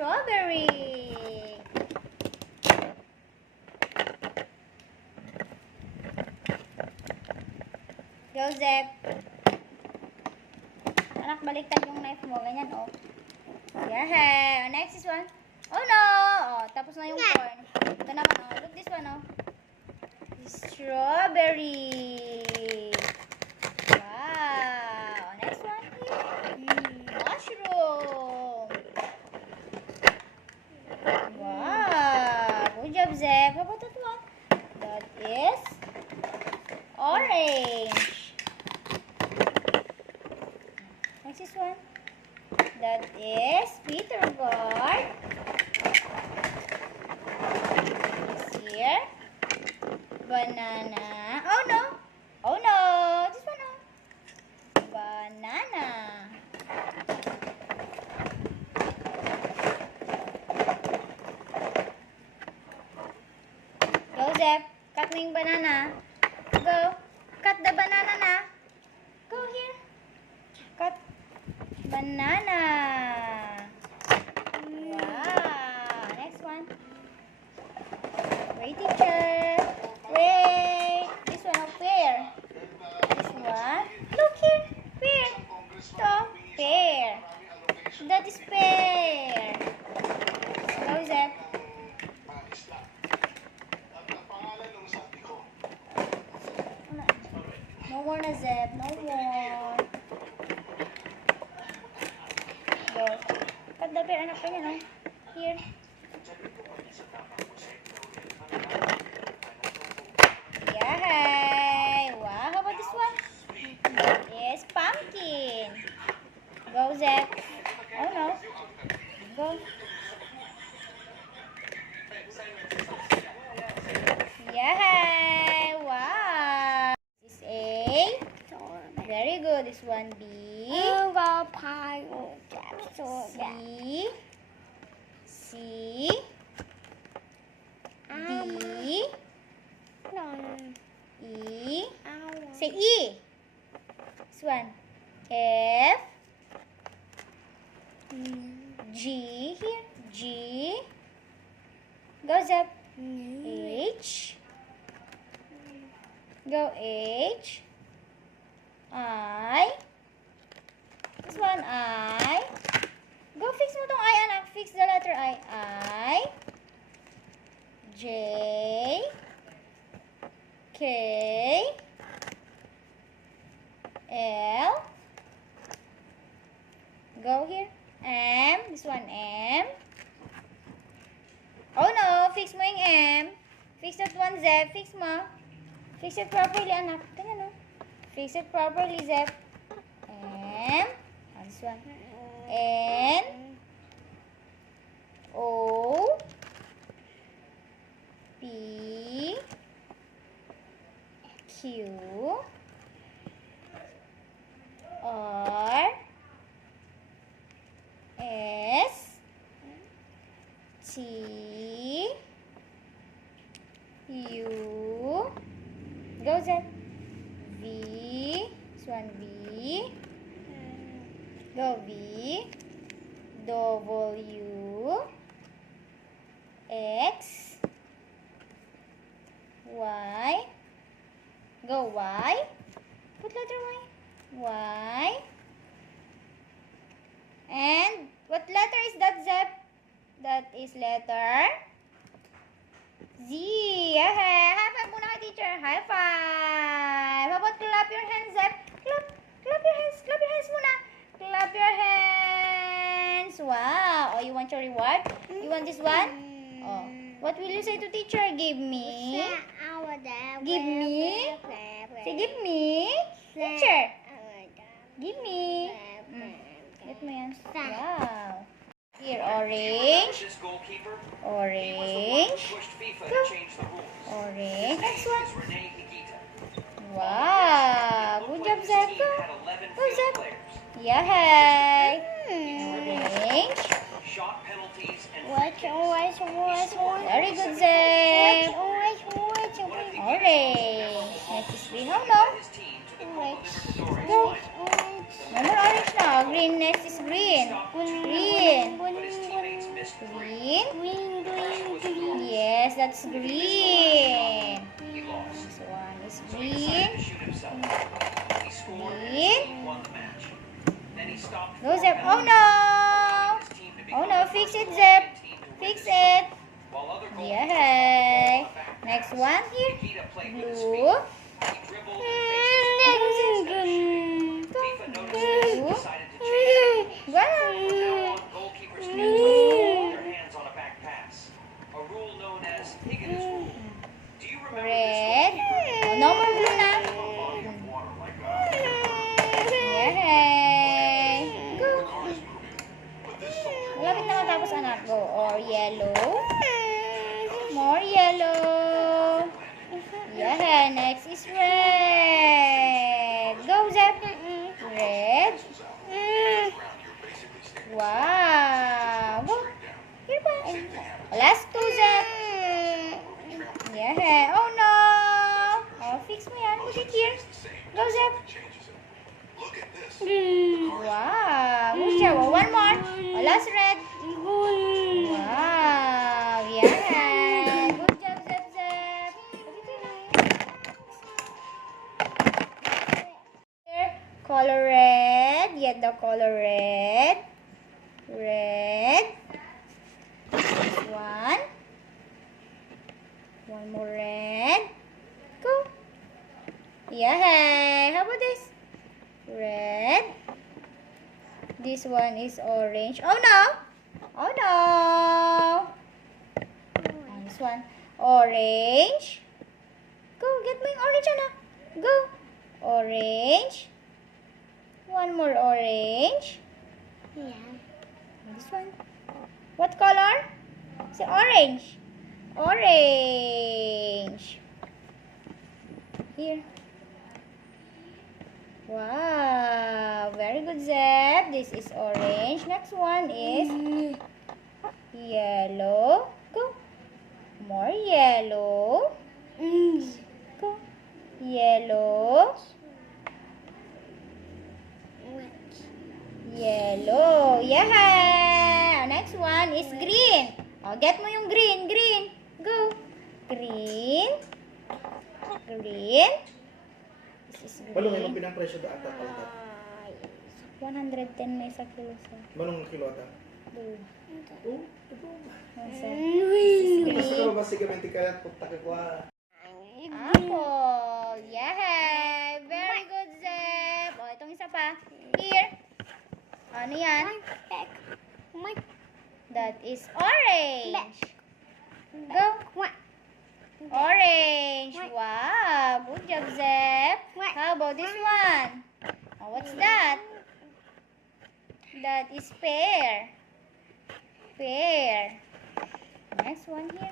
strawberry. Joseph. Anak, baliktad yung knife mo. Ganyan, oh. Yeah. Next is one. Oh, no. Oh, tapos na yung corn. Ito naman, oh. Look this one, oh. Strawberry. Wow. Next one. Mushroom. Wow. Good job, Zeb. How about that one? That is orange. Next is one. That is bitter gourd. Next here. Banana. Oh no. Oh no. This one, no. Banana. Joseph, cut mo yung banana. Go. Cut the banana na. Go here. Cut banana. Wow. Next one. Wait, teacher. Wait. This one up there. This one. Look here. Pear. Ito. Pear. That is pear. Joseph. No more na, Zeb. No more. Go. Cut the pear, anak ka niya, no? Here. Yay! Wow, how about this one? Yes, pumpkin. Go, Zeb. Oh, no. Go. Yay! Wow. This is A. Very good. This one B. C. D. E. Say E. This one. F. G. Here. G. Goes up. H. Go H. I. This one I. Go fix mo tong I, anak. Fix the letter I. I. J. K. L. Go here. M. This one M. Oh no, fix mo yung M. Fix that one, Zeb. Fix mo. Fix it properly, anak. Tingnan, no? Fix it properly, Zeb. M. Oh, this one. N. O. P. Q. R. S. T. U. Go, Zeb. V. This one V. Go V. W. X. Y. Go Y. Put letter Y. Y. And what letter is that, Zeb? That is letter Z. Yeah. High five muna kay teacher. High five. How about clap your hands, Zeb? Clap. Clap your hands. Clap your hands muna. Clap your hands. Wow. Oh, you want your reward? You want this one? Oh. What will you say to teacher? Give me. Give me. Say, give me. Teacher. Give me. Get mo yan. Wow. Here, orange. Orange. Go. Orange. Next one. Wow. Good job, Zeb. Go. Go, Zeb. Yay. Orange. Very good, Zeb. Orange. Next is green. Oh, no. Go. No more orange now. Green. Next is green. Green. Green. Green. Yes, that's green. This one is green. Green. Go, Zep. Oh no! Oh no, fix it, Zep. Fix it. Yeah. Next one here. Blue. Blue. Red. Oh, no more blue na. Yeah. Go. Malapit na matapos, anak. Go. Or yellow. More yellow. Yeah. Next is red. Go, Zep. Red. Wow. Go. Here pa. Last two, Zep. Yeah. Oh no. Oh, fix mo yan. Put it here. Go, Zep. Wow. Good job. Oh, one more. Oh, last red. Wow. Yeah. Good job, Zep, Zep. Here, color red. Get the color red. Red. This one. One more red. Go. Yeah. How about this? Red. This one is orange. Oh no. Oh no. And this one. Orange. Go. Get my orange, anak. Go. Orange. One more orange. Yeah. And this one. What color? Say orange. Orange. Here. Wow. Very good, Zeb. This is orange. Next one is yellow. Go. More yellow. Go. Yellow. Yellow. Yeah. Next one is green. Oh, get mo yung green. Green. Go. Green. Green. This is Balong green. yung pinang-presyo da ata palta. 110 may sa kilo sa. Balong kilo ata. Blue. Oh, ito. This is Gusto ko green. ba sige menti kaya punta ka kwa. Apple. Yeah. Very good, Zeb. Oh, itong isa pa. Here. Ano yan? That is orange. Go. Orange. Wow. Good job, Zeb. How about this one? Oh, what's that? That is pear. Pear. Next one here.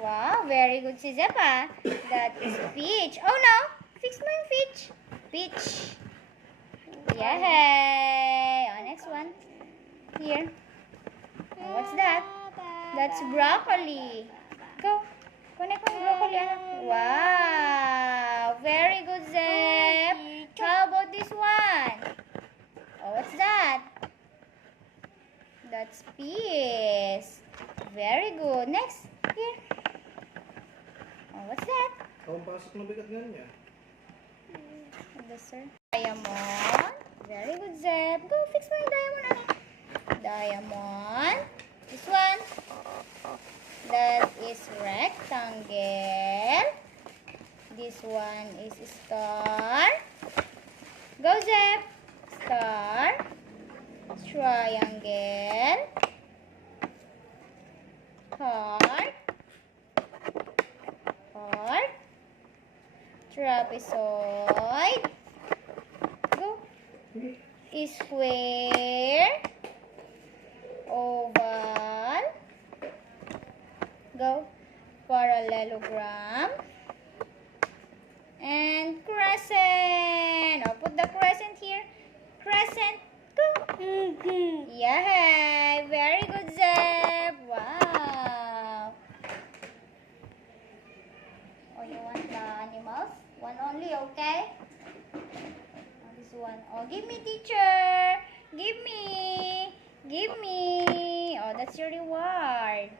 Wow, very good si Zeb, ah. That is peach. Oh no. Fix mo yung peach. Peach. Yeah. Oh, next one. Here. Oh, what's that? That's broccoli. Go. Connect mo yung broccoli, anak. Wow. Very good, Zeb. How about this one? Oh, what's that? That's peas. Very good. Next. Here. Oh, what's that? Kung pasok na bigat nga niya. Yes, sir. Diamond. Very good, Zeb. Go, fix mo yung diamond, anak. Diamond. This one. That is rectangle. This one is star. Go, Zeb. Star. Triangle. Heart. Heart. Trapezoid. Go. Square. Oval. Go. Parallelogram. And crescent. Oh, put the crescent here. Crescent. Go. Yeah. Very good, Zeb. Wow. Oh, you want the animals? One only, okay? Oh, this one. Oh, give me, teacher. Give me. Give me. Oh, that's your reward.